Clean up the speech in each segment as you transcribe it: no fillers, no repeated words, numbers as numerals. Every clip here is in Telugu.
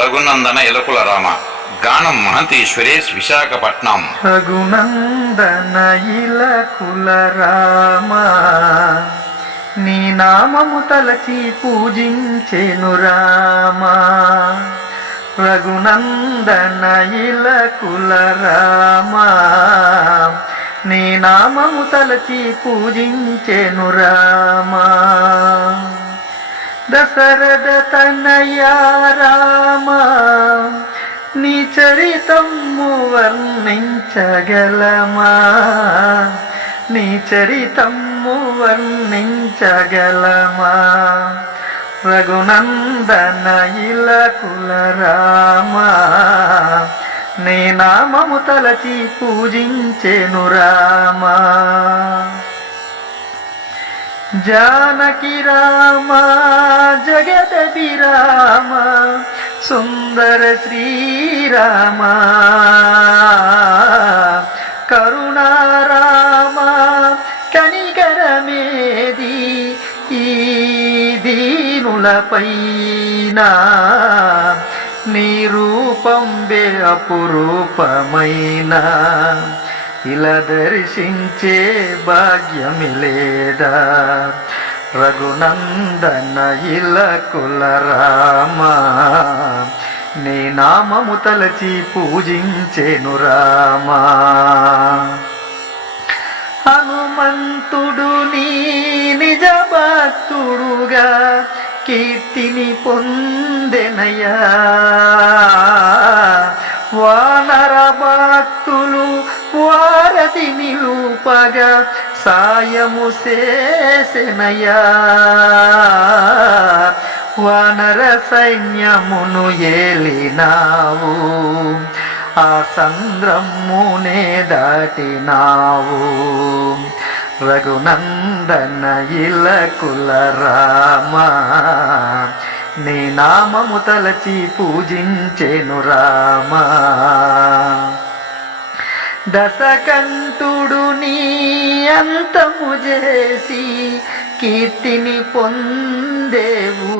రఘునందన ఇలకుల రామ. గానం మహంతి సురేష్, విశాఖపట్నం. రఘునందన ఇలకుల రామ, నీ నామము తలచి పూజించెను రామ. రఘునందన ఇలకుల రామ, నీ నామము తలచి పూజించెను రామ. దశరథ తనయా రామ, నీ చరితము వర్ణించగలమా? నీ చరితము వర్ణించగలమా? రఘునందన ఇలకుల రామ, నీ నామము తలచి పూజించెను రామ. జానకి రామ జగదభిరామ, సుందర శ్రీరామ. కరుణారామ కనికరమేది ఈ దీనులపైన, నీ రూపం బే అపురూపమైన. ఇలా దర్శించే భాగ్యమి లేదా? రఘునందన ఇలకుల రామ, నీ నామము తలచి పూజించెను రామ. హనుమంతుడు నీ నిజ భక్తుడుగా కీర్తిని పొందెనయా. వానర భక్తులు వారధి నిలుపగా సాయము చేసెనయా. వానర సైన్యమును ఏలినావు, ఆ సంద్రమునే దాటినావు. రఘునందన ఇలకుల రామ, నీ నామము తలచి పూజించెను రామ. దశకంఠుడు నీ అంతము చేసి కీర్తిని పొందేవు.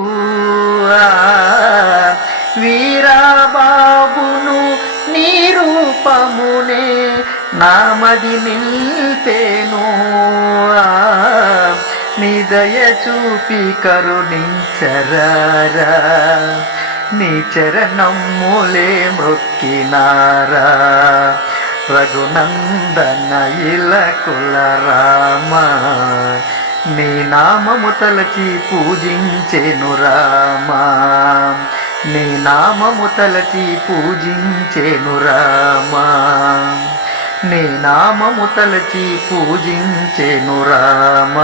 వీరాబాబును నీ రూపమునే నామది నిల్పేను. నీ దయ చూపి కరుణించరారా, నీ చరణములే మొక్కినారా. రఘునందన ఇలకుల రామ, నీ నామము తలచి పూజించెను రామ. నీ నామము తలచి పూజించెను రామ. నీ నామము తలచి పూజించెను రామ.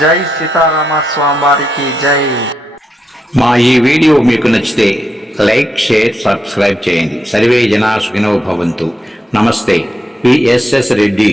జై సీతారామ స్వామి వారికి జై. మా ఈ వీడియో మీకు నచ్చితే లైక్, షేర్, సబ్స్క్రైబ్ చేయండి. సర్వే జనా సుఖినో భవంతు. నమస్తే. పిఎస్ఎస్ రెడ్డి.